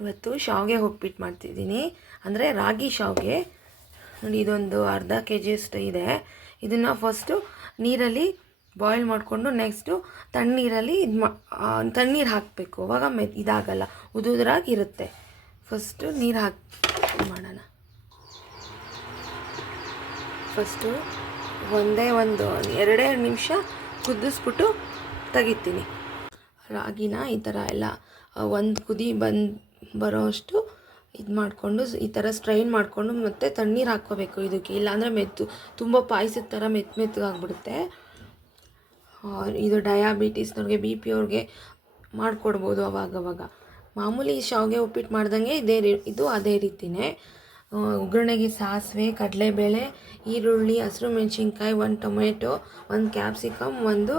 ಇವತ್ತು ಶಾವಿಗೆ ಉಪ್ಪಿಟ್ಟು ಮಾಡ್ತಿದ್ದೀನಿ. ಅಂದರೆ ರಾಗಿ ಶಾವಿಗೆ ನೋಡಿ. ಇದೊಂದು ಅರ್ಧ kg ಅಷ್ಟು ಇದೆ. ಇದನ್ನು ಫಸ್ಟು ನೀರಲ್ಲಿ ಬಾಯ್ಲ್ ಮಾಡಿಕೊಂಡು ನೆಕ್ಸ್ಟು ತಣ್ಣೀರಲ್ಲಿ ತಣ್ಣೀರು ಹಾಕಬೇಕು. ಅವಾಗ ಇದಾಗಲ್ಲ, ಉದುರಾಗಿರುತ್ತೆ. ಫಸ್ಟು ನೀರು ಹಾಕಿ ಮಾಡೋಣ. ಫಸ್ಟು ಒಂದು 2 ನಿಮಿಷ ಕುದಿಸ್ಬಿಟ್ಟು ತೆಗಿತೀನಿ. ರಾಗಿನ ಈ ಥರ ಎಲ್ಲ ಒಂದು ಕುದಿ ಬರೋ ಅಷ್ಟು ಇದು ಮಾಡಿಕೊಂಡು ಈ ಥರ ಸ್ಟ್ರೈನ್ ಮಾಡಿಕೊಂಡು ಮತ್ತೆ ತಣ್ಣೀರು ಹಾಕ್ಕೋಬೇಕು ಇದಕ್ಕೆ. ಇಲ್ಲಾಂದರೆ ತುಂಬ ಪಾಯಸದ ಥರ ಮೆತ್ತಗಾಗ್ಬಿಡುತ್ತೆ. ಇದು ಡಯಾಬಿಟೀಸ್ನವ್ರಿಗೆ, BP ಅವ್ರಿಗೆ ಮಾಡಿಕೊಡ್ಬೋದು ಅವಾಗವಾಗ. ಮಾಮೂಲಿ ಶಾವಿಗೆ ಉಪ್ಪಿಟ್ಟು ಮಾಡ್ದಂಗೆ ಇದು ಅದೇ ರೀತಿಯೇ. ಒಗ್ಗರಣೆಗೆ ಸಾಸಿವೆ, ಕಡಲೆಬೇಳೆ, ಈರುಳ್ಳಿ, ಹಸಿರು ಮೆಣಸಿನ್ಕಾಯಿ, 1 ಟೊಮೆಟೊ, 1 ಕ್ಯಾಪ್ಸಿಕಮ್, 1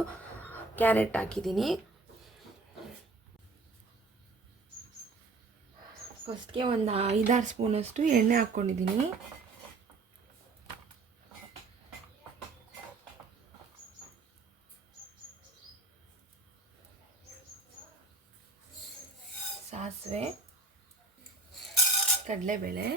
ಕ್ಯಾರೆಟ್ ಹಾಕಿದ್ದೀನಿ. ಫಸ್ಟ್ಗೆ ಒಂದು 5-6 ಸ್ಪೂನಷ್ಟು ಎಣ್ಣೆ ಹಾಕ್ಕೊಂಡಿದ್ದೀನಿ. ಸಾಸಿವೆ, ಕಡಲೆಬೇಳೆ,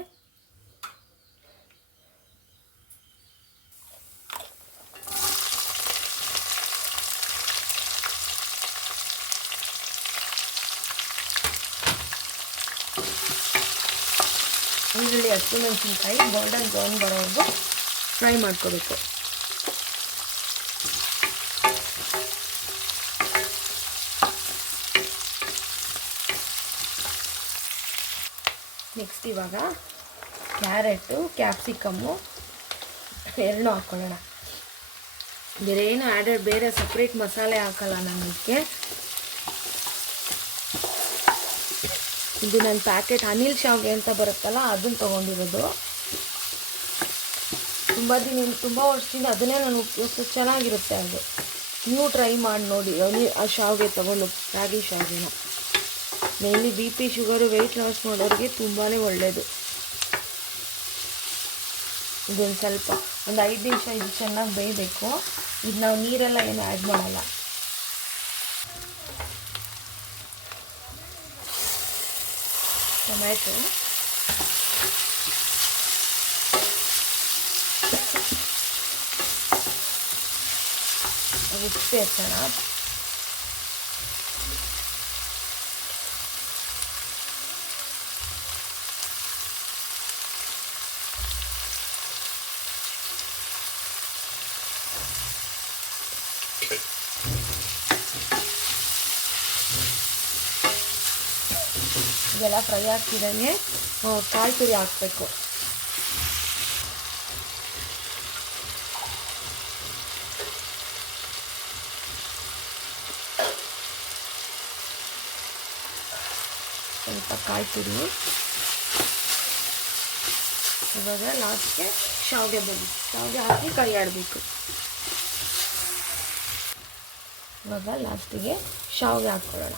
ಈರುಳ್ಳಿ, ಹಸಿಮೆಣಸಿನ್ಕಾಯಿ ಗೋಲ್ಡನ್ ಬ್ರೌನ್ ಬರೋವರೆಗೂ ಫ್ರೈ ಮಾಡ್ಕೋಬೇಕು. ನೆಕ್ಸ್ಟ್ ಇವಾಗ ಕ್ಯಾರೆಟು, ಕ್ಯಾಪ್ಸಿಕಮ್ಮು ಎರಡನ್ನೂ ಹಾಕ್ಕೊಳ್ಳೋಣ. ಬೇರೆ ಸಪ್ರೇಟ್ ಮಸಾಲೆ ಹಾಕಲ್ಲ ನಾನು ಇದಕ್ಕೆ. ಇದು ನನ್ನ ಪ್ಯಾಕೆಟ್ ಅನಿಲ್ ಶಾವಿಗೆ ಅಂತ ಬರುತ್ತಲ್ಲ, ಅದನ್ನು ತೊಗೊಂಡಿರೋದು. ತುಂಬ ವರ್ಷದಿಂದ ಅದನ್ನೇ ನಾನು ಉಪಯೋಗಿಸೋದು. ಚೆನ್ನಾಗಿರುತ್ತೆ ಅದು. ನೀವು ಟ್ರೈ ಮಾಡಿ ನೋಡಿ ಆ ಶಾವಿಗೆ ತೊಗೊಂಡು, ರಾಗಿ ಶಾವಿಗೆನ. Mainly BP, sugar, weight loss ಮಾಡೋರಿಗೆ ತುಂಬಾ ಒಳ್ಳೆಯದು. ಇದೊಂದು ಸ್ವಲ್ಪ ಒಂದು 5 ನಿಮಿಷ ಇದು ಚೆನ್ನಾಗಿ ಬೇಯಬೇಕು. ಇದು ನಾವು ನೀರೆಲ್ಲ ಏನು ಆ್ಯಡ್ ಮಾಡಲ್ಲ. ಟೊಮ್ಯಾಟೊ, ಉಪ್ಪು ಸೇರ್ಸೋಣ. ಇದೆಲ್ಲ ಫ್ರೈ ಆಗ್ತಿದ್ದಂಗೆ ಕಾಯಿ ತುರಿ ಹಾಕಬೇಕು. ಸ್ವಲ್ಪ ಕಾಯಿ ತುರಿ. ಇವಾಗ ಲಾಸ್ಟ್ಗೆ ಶಾವಿಗೆ ಹಾಕಿ ಕೈ ಆಡಬೇಕು. ಇವಾಗ ಲಾಸ್ಟಿಗೆ ಶಾವಿಗೆ ಹಾಕ್ಕೊಳ್ಳೋಣ.